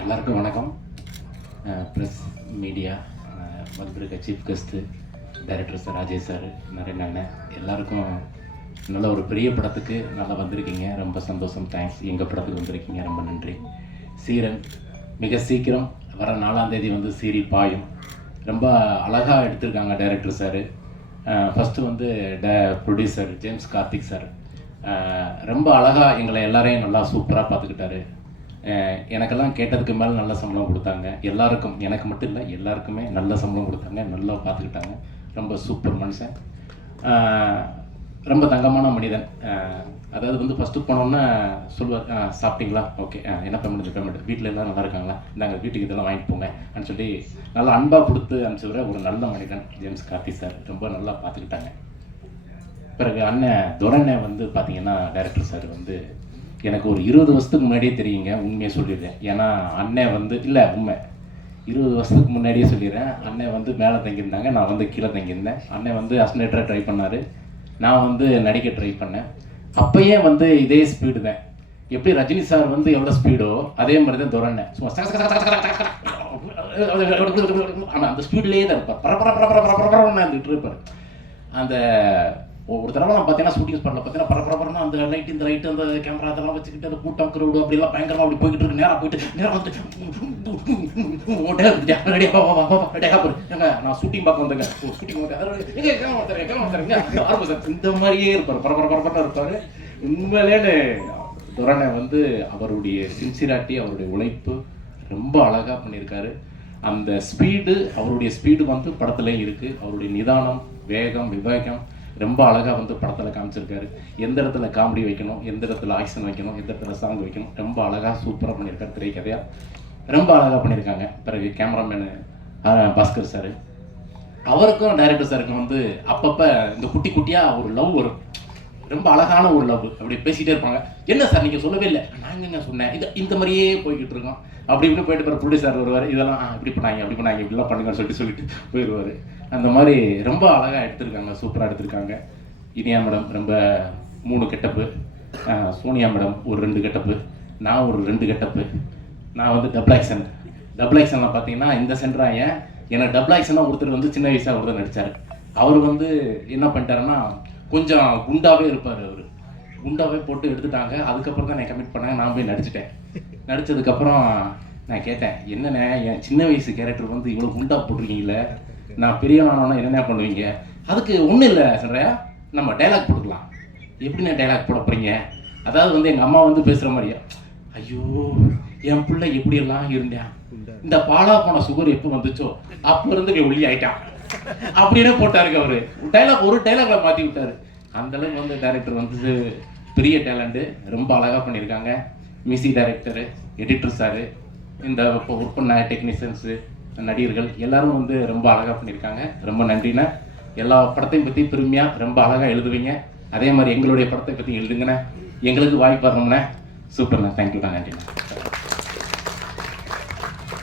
எல்லாருக்கும் வணக்கம். Press media வந்திருக்க chief guest director sir Rajesh sir நிறைய அண்ணன் எல்லாருக்கும் நல்ல ஒரு பெரிய படத்துக்கு நல்லா வந்திருக்கீங்க. ரொம்ப சந்தோஷம். தேங்க்ஸ் எங்கள் படத்துக்கு வந்திருக்கீங்க. ரொம்ப நன்றி. சீரன் மிக சீக்கிரம் வர நாலாம் தேதி வந்து சீரி பாயும். ரொம்ப அழகாக எடுத்திருக்காங்க டைரக்டர் சார் ஃபஸ்ட்டு வந்து ட ப்ரொடியூசர் ஜேம்ஸ் கார்த்திக் சார். ரொம்ப அழகாக எங்களை எல்லாரையும் நல்லா சூப்பராக பார்த்துக்கிட்டாரு. எனக்கெல்லாம் கேட்டதுக்கு மேலே நல்ல சம்பளம் கொடுத்தாங்க. எல்லாருக்கும் எனக்கு மட்டும் இல்லை எல்லாருக்குமே நல்ல சம்பளம் கொடுத்தாங்க நல்லா பார்த்துக்கிட்டாங்க. ரொம்ப சூப்பர் மனுஷன். ரொம்ப தங்கமான மனிதன். அதாவது வந்து ஃபஸ்ட்டு போனோன்னே சொல்லுவார் சாப்பிட்டீங்களா? ஓகே என்ன பேமெண்ட் பேமெண்ட் வீட்டில் எல்லாம் நல்லா இருக்காங்களா? நாங்கள் வீட்டுக்கு இதெல்லாம் வாங்கிட்டு போங்க. அப்படின்னு சொல்லி நல்லா அன்பாக கொடுத்து அனுப்பிச்சுடுற ஒரு நல்ல மனிதன் ஜேம்ஸ் கார்த்தி சார். ரொம்ப நல்லா பார்த்துக்கிட்டாங்க. பிறகு அண்ணன் துரண்ணை வந்து பார்த்தீங்கன்னா டைரக்டர் சார் வந்து எனக்கு ஒரு இருபது வருஷத்துக்கு முன்னாடியே தெரியுங்க உண்மையை சொல்லிடுறேன். ஏன்னா அண்ணன் வந்து இல்லை உண்மை. இருபது வருஷத்துக்கு முன்னாடியே சொல்லிடுறேன். அண்ணன் வந்து மேலே தங்கியிருந்தாங்க நான் வந்து கீழே தங்கியிருந்தேன். அண்ணன் வந்து அஸ்னேட்டராக ட்ரை பண்ணார். நான் வந்து நடிக்க ட்ரை பண்ணேன் அப்பயே வந்து இதே ஸ்பீடு தான் எப்படி ரஜினி சார் வந்து எவ்வளோ ஸ்பீடோ அதே மாதிரி தான் துரண்ணன் சும்மா ஆனால் அந்த ஸ்பீட்லேயே தான் இருப்பார் பர பர இருப்பார் அந்த ஒரு தடவை நான் பார்த்தீங்கன்னா ஷூட்டிங்ஸ் பண்ணல. பார்த்தீங்கன்னா பரபரப்பரமா அந்த லைட் இந்த லைட் அந்த கேமரா அதெல்லாம் வச்சுக்கிட்டு அந்த கூட்டம் crowd அப்படிலாம் பயங்கரமாக அப்படி போய்கிட்டு இருக்கு. நேராக போயிட்டு நேரா வந்துட்டு ரெடியா வா ரெடியா போடு. ஏங்க நான் ஷூட்டிங் பார்க்க வந்தேங்க. ஷூட்டிங் வந்து எங்க கேமரா சார் இந்த மாதிரியே இருப்பார். பரபர பரபரப்பாக இருப்பார். உண்மையிலேன்னு துரணை வந்து அவருடைய சின்சிராட்டி அவருடைய உழைப்பு ரொம்ப அழகாக பண்ணியிருக்காரு. அந்த ஸ்பீடு அவருடைய ஸ்பீடு வந்து படத்துலேயும் இருக்குது அவருடைய நிதானம் வேகம் விவேகம் ரொம்ப அழகாக வந்து படத்தில் காமிச்சிருக்காரு. எந்த இடத்துல காமெடி வைக்கணும் எந்த இடத்துல ஆக்ஷன் வைக்கணும் எந்த இடத்துல சாங் வைக்கணும் ரொம்ப அழகாக சூப்பராக பண்ணியிருக்காரு திரைக்கதையாக ரொம்ப அழகாக பண்ணியிருக்காங்க. பிறகு கேமராமேனு பாஸ்கர் சார் அவருக்கும் டைரக்டர் சாருக்கும் வந்து அப்பப்போ இந்த குட்டி குட்டியாக ஒரு லவ் வரும் ரொம்ப அழகான ஒரு லவ் அப்படி பேசிகிட்டே இருப்பாங்க. என்ன சார் நீங்கள் சொல்லவே இல்லை. நான் என்ன சொன்னேன்? இது இந்த மாதிரியே போய்கிட்டு இருக்கோம். அப்படி இப்படி போயிட்டு பிறகு ப்ரொடியூசர் வருவார். இதெல்லாம் இப்படி பண்ணாங்க அப்படி பண்ணாங்க இப்படிலாம் பண்ணுங்கன்னு சொல்லிட்டு சொல்லிட்டு போயிடுவார். அந்த மாதிரி ரொம்ப அழகாக எடுத்திருக்காங்க சூப்பராக எடுத்திருக்காங்க. இனியா மேடம் ரொம்ப மூணு கெட்டப்பு. சோனியா மேடம் ஒரு ரெண்டு கெட்டப்பு. நான் ஒரு ரெண்டு கெட்டப்பு. நான் வந்து டபுள் ஆக்ஷன் டபுள் ஆக்ஷனில் பார்த்தீங்கன்னா இந்த சென்ட்ராய எனக்கு டபுள் ஆக்ஷனாக ஒருத்தர் வந்து சின்ன வயசாக ஒருத்தர் நடித்தார் அவர் வந்து என்ன பண்ணிட்டாருன்னா கொஞ்சம் குண்டாகவே இருப்பார் அவர். குண்டாவே போட்டு எடுத்துட்டாங்க. அதுக்கப்புறம் தான் நான் கமிட் பண்ணாங்க நான் போய் நடிச்சிட்டேன். நடித்ததுக்கப்புறம் நான் கேட்டேன் என்னண்ணே என் சின்ன வயசு கேரக்டர் வந்து இவ்வளோ குண்டாக போட்டிருக்கீங்களே நான் பிரியமானவனா என்னென்ன பண்ணுவீங்க? அதுக்கு ஒன்றும் இல்லை சொல்கிறையா நம்ம டைலாக் போட்டுக்கலாம். எப்படிண்ணே டைலாக் போட போகிறீங்க அதாவது வந்து எங்கள் அம்மா வந்து பேசுகிற மாதிரியா? ஐயோ என் பிள்ளை எப்படியெல்லாம் இருந்தேன் இந்த பாலா போன சுகர் எப்போ வந்துச்சோ? அப்போ இருந்து நீ ஒளி ஆயிட்டான். அப்படின்னே போட்டாருங்க அவரு. டைலாக் ஒரு டைலாக்ல மாற்றி விட்டாரு. அந்த அளவுக்கு வந்து டேரக்டர் வந்து பெரிய டேலண்ட்டு ரொம்ப அழகாக பண்ணியிருக்காங்க. மியூசிக் டைரக்டரு எடிட்டர் சாரு இந்த இப்போ ஒர்க் பண்ண டெக்னீஷியன்ஸு நடிகர்கள் எல்லாரும் வந்து ரொம்ப அழகாக பண்ணியிருக்காங்க. ரொம்ப நன்றிண்ணே. எல்லா படத்தையும் பற்றி பெருமையாக ரொம்ப அழகாக எழுதுவீங்க. அதே மாதிரி எங்களுடைய படத்தை பற்றி எழுதுங்கண்ணே. எங்களுக்கு வாய்ப்பு வரணும்ண்ணே. சூப்பர்ண்ணே. தேங்க்யூண்ணா நன்றிண்ணே.